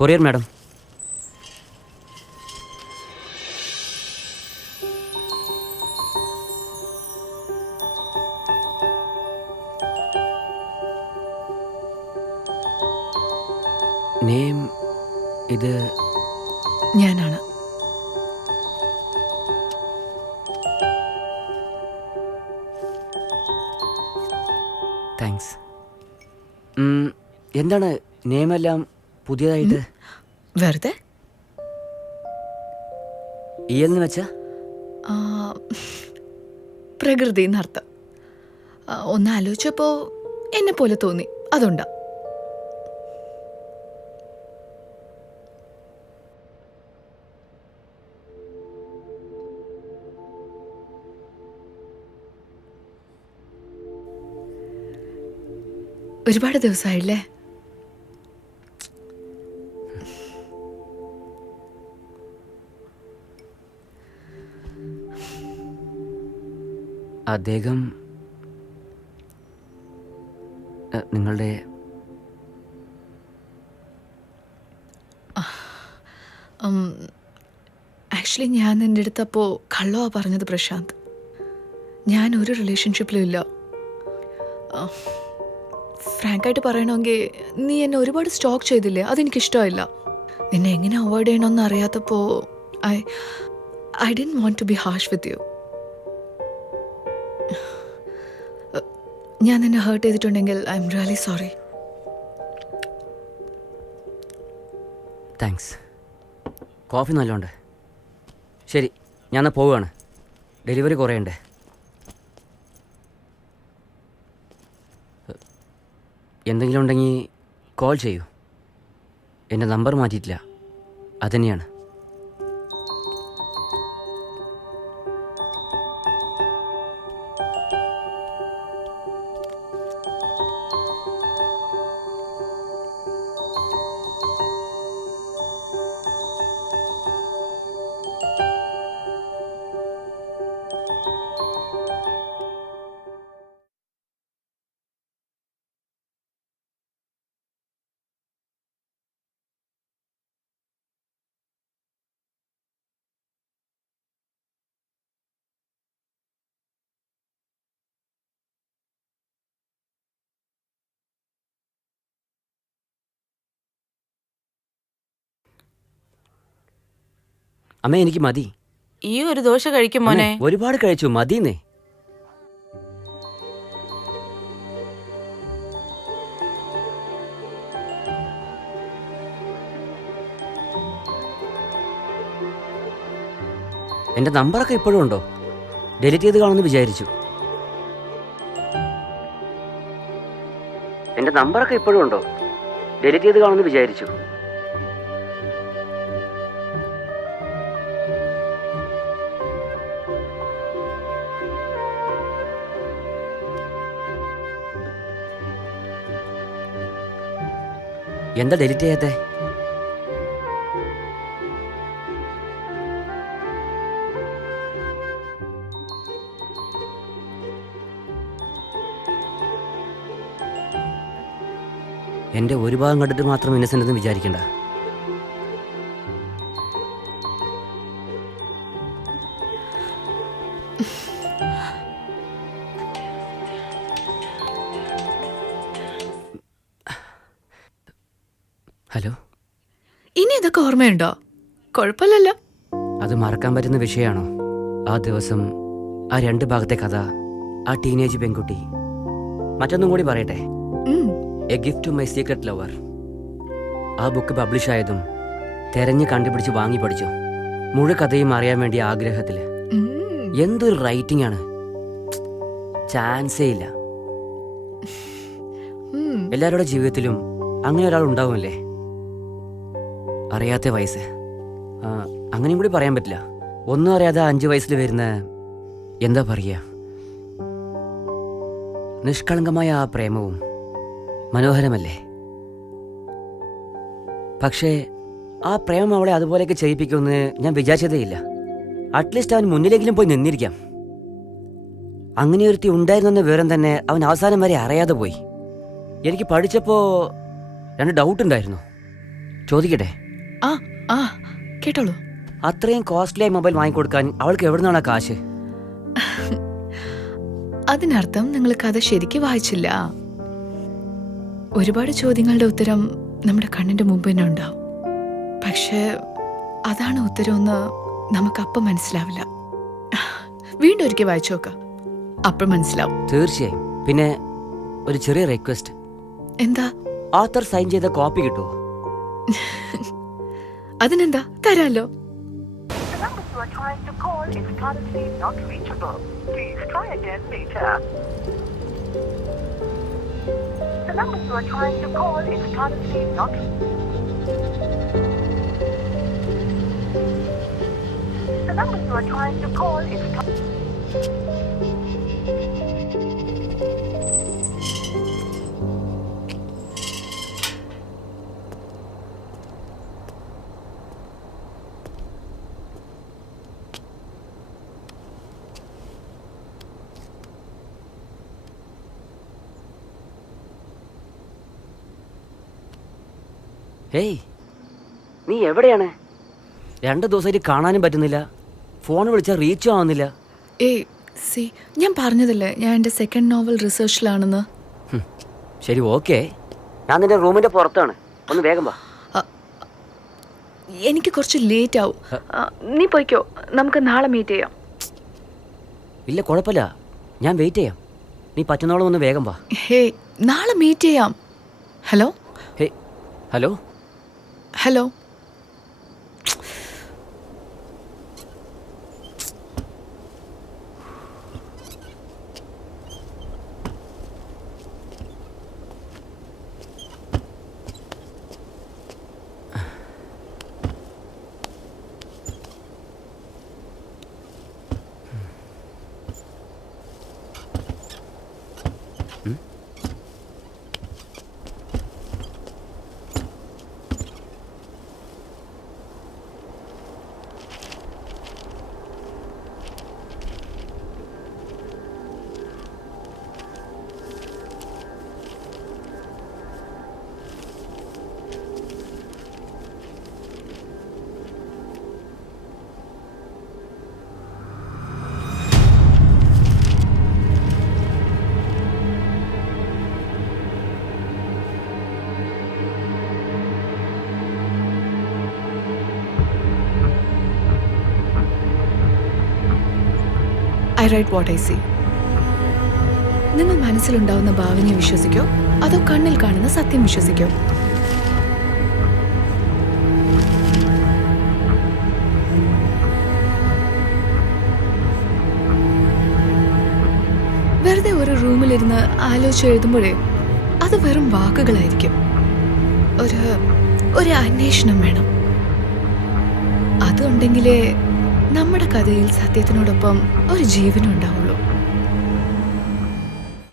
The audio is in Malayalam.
Courier madam. നെയിം ഇത് ഞാനാണ്. താങ്ക്സ്. എന്താണ് നെയിമെല്ലാം പുതിയതായിട്ട്? വെറുതെ എന്ന് വെച്ചാ ആ, പ്രകൃതി എന്നർത്ഥം. ഒന്ന് ആലോചിച്ചപ്പോ എന്നെ പോലെ തോന്നി, അതുണ്ടാ. ഒരുപാട് ദിവസമായില്ലേ? അദ്ദേഹം നിങ്ങളുടെ ആക്ച്വലി ഞാൻ നിൻ്റെ അടുത്തപ്പോൾ കള്ളവാ പറഞ്ഞത് പ്രശാന്ത്. ഞാൻ ഒരു റിലേഷൻഷിപ്പിലും ഇല്ല. ഫ്രാങ്കായിട്ട് പറയണമെങ്കിൽ നീ എന്നെ ഒരുപാട് സ്റ്റോക്ക് ചെയ്തില്ലേ, അതെനിക്കിഷ്ടമില്ല. നിന്നെ എങ്ങനെ അവോയ്ഡ് ചെയ്യണമെന്ന് അറിയാത്തപ്പോൾ I didn't want to be harsh with you. ഞാൻ നിന്നെ ഹേർട്ട് ചെയ്തിട്ടുണ്ടെങ്കിൽ I'm really sorry. Thanks. Coffee നല്ലോണ്ട്. ശരി, ഞാൻ പോവുകയാണ്. ഡെലിവറി കുറേ ഉണ്ട്. എന്തെങ്കിലും ഉണ്ടെങ്കിൽ കോൾ ചെയ്യൂ. എൻ്റെ നമ്പർ മാറ്റിയിട്ടില്ല, അതുതന്നെയാണ്. അമ്മ, എനിക്ക് മതി. ഈ ഒരു ദോശ കഴിക്കും മോനെ. ഒരുപാട് കഴിച്ചു, മതിന്നേ. എൻ്റെ നമ്പറൊക്കെ ഇപ്പോഴും ഉണ്ടോ? ഡിലീറ്റ് ചെയ്ത് കാണുമെന്ന് വിചാരിച്ചു. എൻ്റെ നമ്പറൊക്കെ ഇപ്പോഴും ഉണ്ടോ? ഡിലീറ്റ് ചെയ്ത് കാണുമെന്ന് വിചാരിച്ചു. എന്താ ഡിലീറ്റ് ചെയ്യാത്തെ? എൻ്റെ ഒരു ഭാഗം കണ്ടിട്ട് മാത്രം ഇന്നസെൻ്റ് എന്ന് വിചാരിക്കണ്ട. ഹലോ, ഇനി ഇതൊക്കെ ഓർമ്മയുണ്ടോ? കുഴപ്പമില്ലല്ലോ. അത് മറക്കാൻ പറ്റുന്ന വിഷയമാണോ? ആ ദിവസം, ആ രണ്ട് ഭാഗത്തെ കഥ, ആ ടീനേജ് പെൺകുട്ടി. മറ്റൊന്നും കൂടി പറയട്ടെ. A gift to my secret lover. ആ ബുക്ക് പബ്ലിഷ് ആയതും തെരഞ്ഞ് കണ്ടുപിടിച്ച് വാങ്ങി പഠിച്ചു. മുഴു കഥയും അറിയാൻ വേണ്ടിയ ആഗ്രഹത്തിൽ. എന്തൊരു റൈറ്റിംഗ് ആണ്, ചാൻസേ ഇല്ല. എല്ലാവരുടെ ജീവിതത്തിലും അങ്ങനെ ഒരാൾ ഉണ്ടാവുമല്ലേ? അറിയാത്ത വയസ്സ്, അങ്ങനെയും കൂടി പറയാൻ പറ്റില്ല. ഒന്നും അറിയാതെ 5 വയസ്സിൽ വരുന്ന, എന്താ പറയുക, നിഷ്കളങ്കമായ ആ പ്രേമവും മനോഹരമല്ലേ? പക്ഷേ ആ പ്രേമം അവളെ അതുപോലെയൊക്കെ ചെയ്യിപ്പിക്കുമെന്ന് ഞാൻ വിചാരിച്ചതേയില്ല. അറ്റ്ലീസ്റ്റ് അവൻ മുന്നിലെങ്കിലും പോയി നിന്നിരിക്കാം. അങ്ങനെ ഒരുത്തി ഉണ്ടായിരുന്നെന്ന വിവരം തന്നെ അവൻ അവസാനം വരെ അറിയാതെ പോയി. എനിക്ക് പഠിച്ചപ്പോൾ 2 ഡൗട്ട് ഉണ്ടായിരുന്നു. ചോദിക്കട്ടെ, ആ ആ കേട്ടോളൂ. അത്രയും കോസ്റ്റ്ലി ആയി മൊബൈൽ വാങ്ങിക്കൊടുക്കാൻ അവൾക്ക് എവിടെ നിന്നാണ് കാശ്? അതിനർത്ഥം നിങ്ങൾ കഥ ശരിക്ക് വായിച്ചില്ല. ഒരുപാട് ചോദ്യങ്ങളുടെ ഉത്തരം നമ്മുടെ കണ്ണിന്റെ മുമ്പ് തന്നെ ഉണ്ടാവും. പക്ഷേ അതാണ് ഉത്തരമെന്ന് നമുക്കപ്പം മനസ്സിലാവില്ല. വീണ്ടും ഒരിക്കൽ വായിച്ചു നോക്കാം, അപ്പം മനസ്സിലാവും. തീർച്ചയായും. പിന്നെ ഒരു ചെറിയ റിക്വസ്റ്റ്. എന്താ? ആത്തർ സൈൻ ചെയ്ത കോപ്പി കിട്ടുമോ? അതിനെന്താ, തരാലോ. The number you are trying to call is currently not reachable. Please try again later. The number you are trying to call is currently not. The number you are trying to call is. Hey, നീ എവിടെയാണ്? 2 ദിവസമായിട്ട് കാണാനും പറ്റുന്നില്ല. ഫോൺ വിളിച്ചാൽ റീച്ചും ആവുന്നില്ല. ഏയ് സി, ഞാൻ പറഞ്ഞതല്ലേ ഞാൻ എൻ്റെ സെക്കൻഡ് നോവൽ റിസർച്ചിലാണെന്ന്. ശരി, ഓക്കെ. ഞാൻ നിന്റെ റൂമിന്റെ പുറത്താണ്. ഒന്ന് വേഗം വാ. എനിക്ക് കുറച്ച് ലേറ്റ് ആവും. നീ പോയിക്കോ, നമുക്ക് നാളെ മീറ്റ് ചെയ്യാം. ഇല്ല, കുഴപ്പമില്ല, ഞാൻ വെയിറ്റ് ചെയ്യാം. നീ പറ്റുന്നോളം ഒന്ന് വേഗം വാ. ഹേ, നാളെ മീറ്റ് ചെയ്യാം. Hello hey, hello. Hello. I write what I see. നിങ്ങൾ മനസ്സിലുണ്ടാവുന്ന ഭാവനയെ വിശ്വസിക്കോ അതോ കണ്ണിൽ കാണുന്ന സത്യം വിശ്വസിക്കോ? വെറുതെ ഒരു റൂമിലിരുന്ന് ആലോചിച്ച് എഴുതുമ്പോഴേ അത് വെറും വാക്കുകളായിരിക്കും. ഒരു അന്വേഷണം വേണം. അതുണ്ടെങ്കിലേ നമ്മുടെ കഥയിൽ സത്യത്തിനോടൊപ്പം ഒരു ജീവനും ഉണ്ടാവുള്ളൂ.